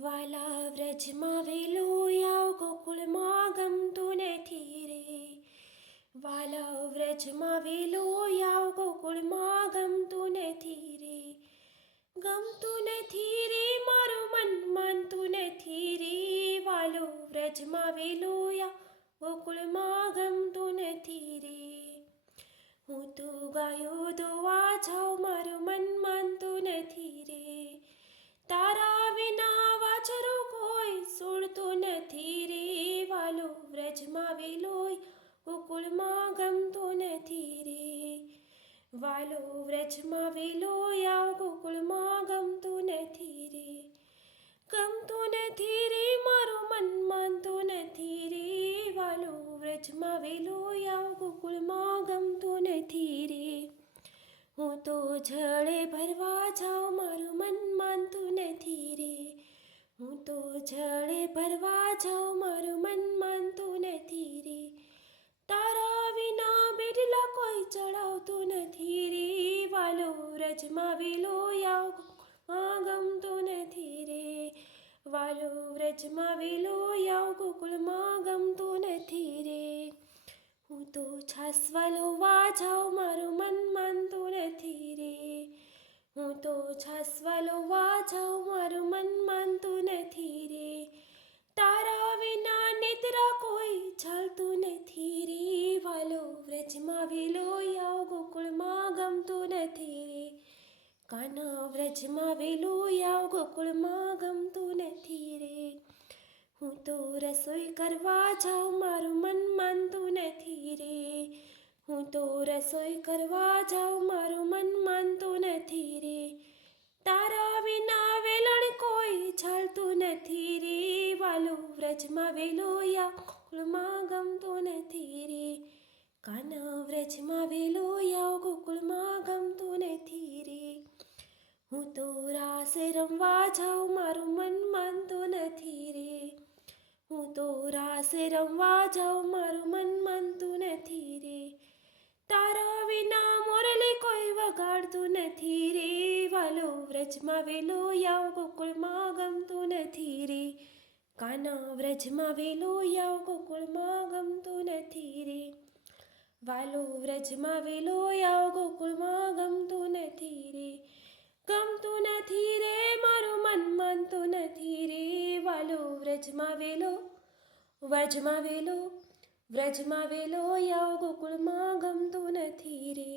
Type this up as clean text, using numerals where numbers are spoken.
વાલા વ્રજમાં વેલો આવ ગોકુળમાં ગમતું નથી રે. વાલા વ્રજમાં વેલો આવ ગોકુળમાં ગમતું નથી રે. ગમતું નથી રે મારું મન માનતું નથી રે. વાલો વ્રજમાં વેલો આવ ગોકુળમાં ગમતું નથી રે. હું તો ગાયો દોવા જાઉં મારું મન માનતું નથી રે. તારા વિના વાછરો કોઈ છોડતો નથી રે. વાલો વ્રજમાં વેલોય ગોકુળમાં ગમતો નથી રે. વાલો વ્રજમાં વેલોય આવ ગોકુળમાં ગમતું નથી રે. ગમતું નથી રે મારું મન માનતું નથી રે. વાલો વ્રજમાં વેલોય આવ ગોકુળમાં ગમતું નથી રે. હું તો જળે ભરવા જાઉં મારું મન માનતું નથી રે. હું તો જળે ભરવા જાઉં મારું મન માનતું નથી રે. તારા વિના બેડલા કોઈ ચડાવતું નથી રે. વાલો વ્રજમાં વેલો આવ ગોકુળમાં ગમતું નથી રે. વાલો વ્રજમાં વેલો આવ ગોકુળમાં ગમતું નથી રે. હું તો છાસવાલો જાઉં મારું મન માનતું નથી રે. હું તો છાસવાલો જાઉં મારું મન માનતું નથી રે. તારા વિના નિદ્રા કોઈ ચાલતું નથી રે. વાલો વ્રજમાં વેલો આવ ગોકુળમાં ગમતું નથી રે. કાના વ્રજમાં વેલો આવ ગોકુળમાં ગમતું નથી રે. હું તો રસોઈ કરવા જાઉં મારું મન માનતું નથી રે. હું તો રસોઈ કરવા જાઉં મારું મન માનતું નથી રે. તારા વિના વેલણ કોઈ ચાલતું નથી રે. વાલો વ્રજમાં વેલો આવ ગોકુળમાં ગમતું નથી રે. કાના વ્રજમાં વેલો આવ ગોકુળમાં ગમતું નથી રે. હું તો રાસ રમવા જાઉં મારું મન માનતું નથી રે. હું તો રાસ રમવા જાઉં મારું મન માનતું નથી રે. તારા વિના મોરલી કોઈ વગાડતું નથી રે. વાલો વ્રજમાં વેલો આવ ગોકુળમાં ગમતું નથી રે. કાના વ્રજમાં વેલો આવ ગોકુળમાં ગમતું નથી રે. વાલો વ્રજમાં વેલો આવ ગોકુળમાં ગમતું નથી રે. ગમતું નથી રે મારું મન માનતું નથી રે. વાલો વ્રજમાં વેલો વ્રજમાં વેલો આવ ગોકુળમાં ગમતું નથી રે.